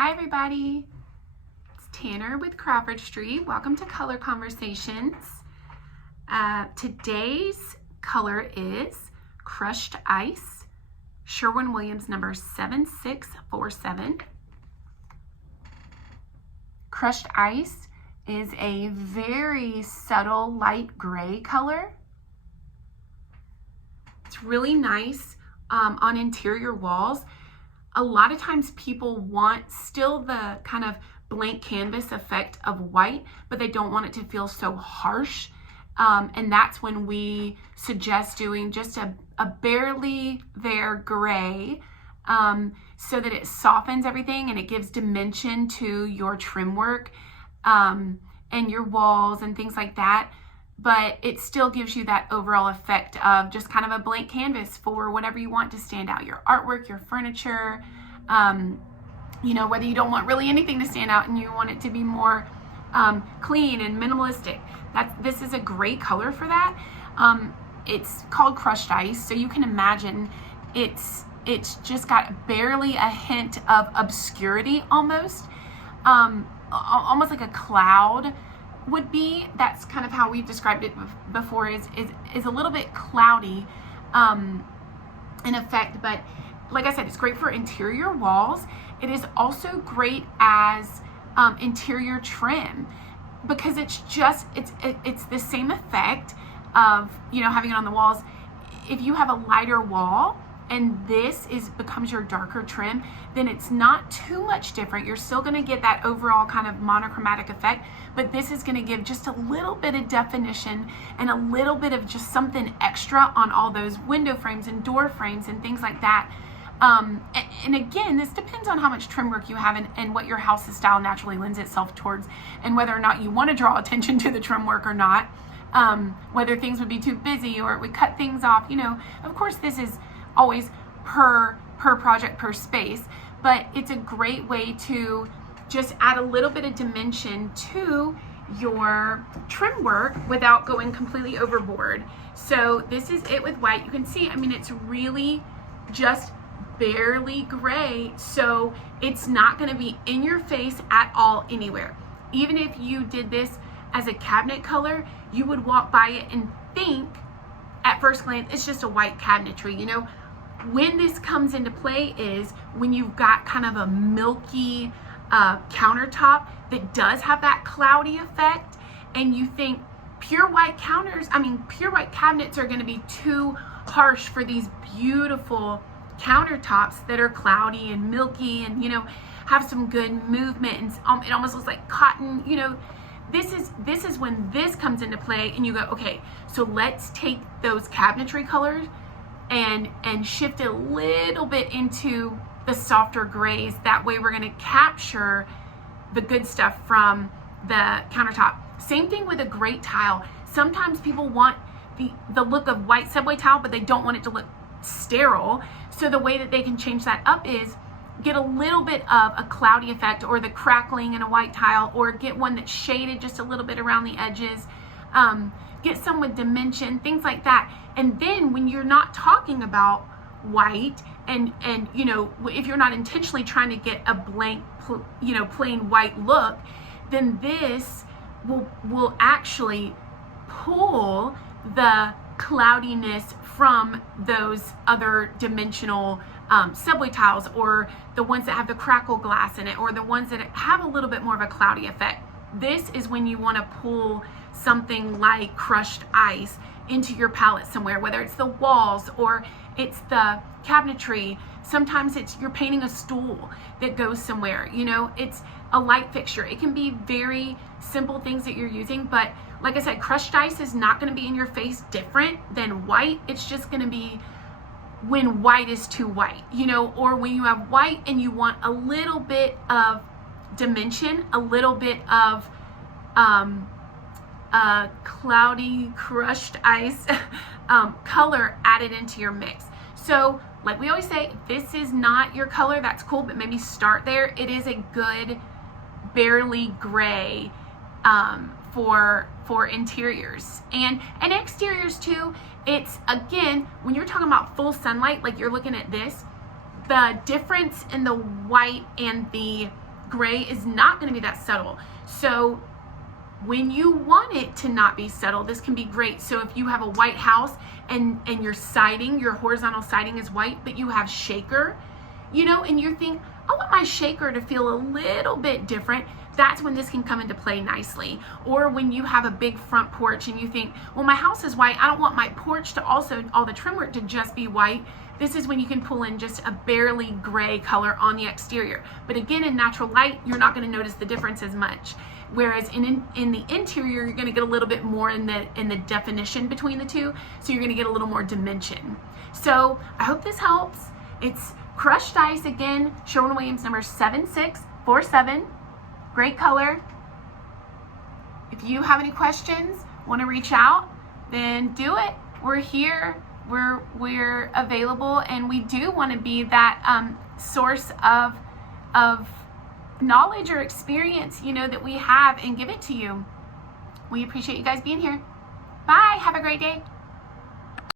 Hi everybody, it's Tanner with Crawford Street. Welcome to Color Conversations. Today's color is Crushed Ice, Sherwin Williams number 7647. Crushed Ice is a very subtle light gray color. It's really nice on interior walls. A lot of times people want still the kind of blank canvas effect of white, but they don't want it to feel so harsh. And that's when we suggest doing just a barely there gray so that it softens everything and it gives dimension to your trim work and your walls and things like that. But it still gives you that overall effect of just kind of a blank canvas for whatever you want to stand out, your artwork, your furniture, whether you don't want really anything to stand out and you want it to be more clean and minimalistic. This is a great color for that. It's called Crushed Ice, so you can imagine it's just got barely a hint of obscurity almost like a cloud would be. That's kind of how we've described it before, is a little bit cloudy in effect. But like I said, it's great for interior walls. It is also great as interior trim because it's the same effect of having it on the walls. If you have a lighter wall and this becomes your darker trim, then it's not too much different. You're still going to get that overall kind of monochromatic effect, but this is going to give just a little bit of definition and a little bit of just something extra on all those window frames and door frames and things like that. And again, this depends on how much trim work you have and what your house's style naturally lends itself towards, and whether or not you want to draw attention to the trim work or not, whether things would be too busy or it would cut things off. Of course, this is always per project, per space, but it's a great way to just add a little bit of dimension to your trim work without going completely overboard. So this is it with white. You can see, it's really just barely gray, so it's not going to be in your face at all anywhere. Even if you did this as a cabinet color, you would walk by it and think at first glance it's just a white cabinetry. When this comes into play is when you've got kind of a milky countertop that does have that cloudy effect, and you think pure white cabinets are going to be too harsh for these beautiful countertops that are cloudy and milky and have some good movement, and it almost looks like cotton. This is when this comes into play, and you go, okay, so let's take those cabinetry colors and shift it a little bit into the softer grays. That way we're going to capture the good stuff from the countertop. Same thing with a grate tile. Sometimes people want the look of white subway tile, but they don't want it to look sterile. So the way that they can change that up is get a little bit of a cloudy effect or the crackling in a white tile, or get one that's shaded just a little bit around the edges. Get some with dimension, things like that. And then when you're not talking about white and if you're not intentionally trying to get a blank plain white look, then this will actually pull the cloudiness from those other dimensional subway tiles, or the ones that have the crackle glass in it, or the ones that have a little bit more of a cloudy effect. This is when you want to pull something like Crushed Ice into your palette somewhere, whether it's the walls or it's the cabinetry. Sometimes you're painting a stool that goes somewhere. It's a light fixture. It can be very simple things that you're using, but like I said, Crushed Ice is not going to be in your face different than white. It's just going to be when white is too white, or when you have white and you want a little bit of dimension, a little bit of cloudy Crushed Ice color added into your mix. So like we always say, if this is not your color, that's cool, but maybe start there. It is a good barely gray for interiors and exteriors too. It's, again, when you're talking about full sunlight, like you're looking at this, the difference in the white and the gray is not going to be that subtle. So when you want it to not be subtle, this can be great. So if you have a white house and your siding, your horizontal siding is white, but you have shaker, you know, and you think, I want my shaker to feel a little bit different, that's when this can come into play nicely. Or when you have a big front porch and you think, well, my house is white, I don't want my porch to also, all the trim work to just be white. This is when you can pull in just a barely gray color on the exterior. But again, in natural light, you're not going to notice the difference as much. Whereas in the interior, you're going to get a little bit more in the definition between the two. So you're going to get a little more dimension. So I hope this helps. It's crushed ice again, Sherwin Williams number 7647. Great color. If you have any questions, want to reach out, then do it. We're here. We're available, and we do want to be that source of knowledge or experience, you know, that we have, and give it to you. We appreciate you guys being here. Bye. Have a great day.